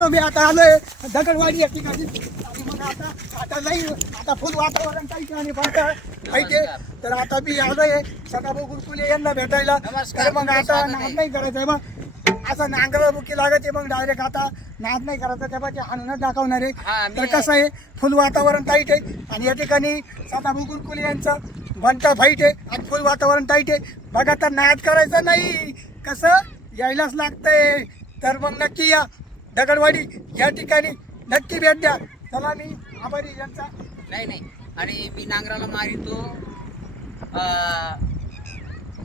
मी आता आलोय दगडवाडी या ठिकाणी आणि मग आता नाही आता फुल वातावरण काही ठिकाणी पाहिजे तर आता मी आलोय सदाभाऊ गुरुकुले यांना भेटायला. तर मग आता नाद नाही करायचंय मग असं नांगर बुकी लागायचे मग डायरेक्ट आता नाद नाही करायचा त्यापाशी आणूनच दाखवणार आहे. तर कसं आहे फुल वातावरण टाईट आहे आणि या ठिकाणी सदाभाऊ गुरुकुले यांचं घंटा फाईट आहे आणि फुल वातावरण टाईट आहे. बघा तर नाद करायचं नाही कसं यायलाच लागतंय. तर मग नक्की या दगडवाडी या ठिकाणी नक्की भेट द्या. चला मी आभारी यांचा नाही आणि मी नांगराला मारितो.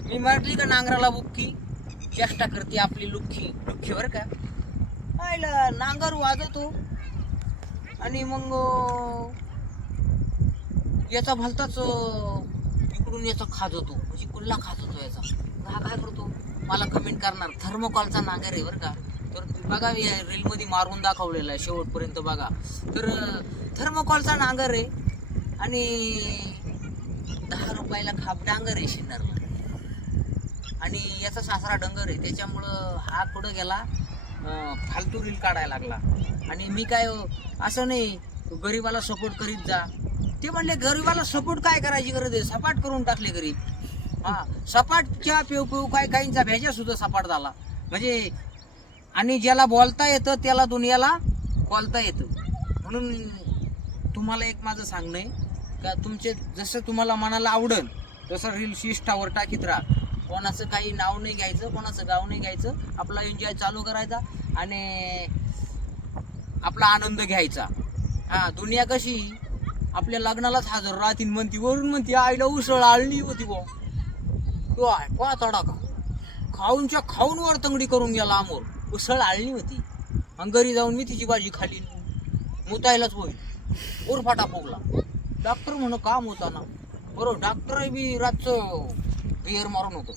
मी म्हटली का नांगराला बुक्की चेष्टा करते आपली लुक्की बरं का. पाहिलं नांगर वाजवतो आणि मग याचा भलताच इकडून याचा खाजवतो म्हणजे कुल्ला खाजवतो याचा. हा काय करतो मला कमेंट करणार थर्मोकॉलचा नांगर आहे बरं का. तर बघा रीलमध्ये मारून दाखवलेला आहे शेवटपर्यंत बघा. तर थर्मोकॉलचा नांगर आहे आणि 10 रुपयाला खाप डांगर आहे शिन्नरला आणि याचा सासरा डंगर आहे. त्याच्यामुळं हा पुढं गेला फालतू रील काढायला लागला. आणि मी काय असं नाही गरीबाला सपोर्ट करीत जा. ते म्हणले गरीबाला सपोर्ट काय करायची गरज आहे सपाट करून टाकले गरीब. हा सपाटच्या पेव काय काहींचा भेजा सुद्धा सपाट झाला म्हणजे. आणि ज्याला बोलता येतं त्याला दुनियाला बोलता येतं. म्हणून तुम्हाला एक माझं सांगणं आहे का तुमचे जसं तुम्हाला मनाला आवडल तसं रील शिष्टावर टाकीत राहा. कोणाचं काही नाव नाही घ्यायचं कोणाचं गाव नाही घ्यायचं. आपला एन्जॉय चालू करायचा आणि आपला आनंद घ्यायचा. हा दुनिया कशी आपल्या लग्नालाच हजर राहतील म्हणती वरून म्हणती आईला उसळ आळली होती वा तडाखा खाऊनच्या खाऊन वर तंगडी करून गेला आमोर उसळ आळणी होती आणि घरी जाऊन मी तिची भाजी खाली मुतायलाच होईल उरफाटा फुगला. डॉक्टर म्हणू का मुताना बरोबर डॉक्टर बी रातचं बिअर मारून होतं.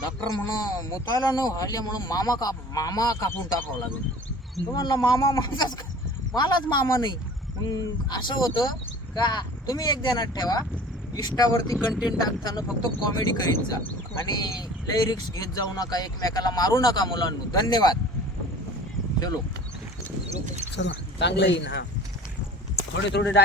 डॉक्टर म्हणून मुतायला न व्हायला म्हणून मामा कापून टाकावं लागेल. तो म्हणला मामा मलाच मामा नाही. मग असं होतं का तुम्ही एक ध्यानात ठेवा इंस्टावरती कंटेंट टाकताना फक्त कॉमेडी करीत जा आणि लय रिक्स घेत जाऊ नका एकमेकाला मारू नका मुलांनो. धन्यवाद. चलो चला चांगलं येईन. हा थोडे डायलॉग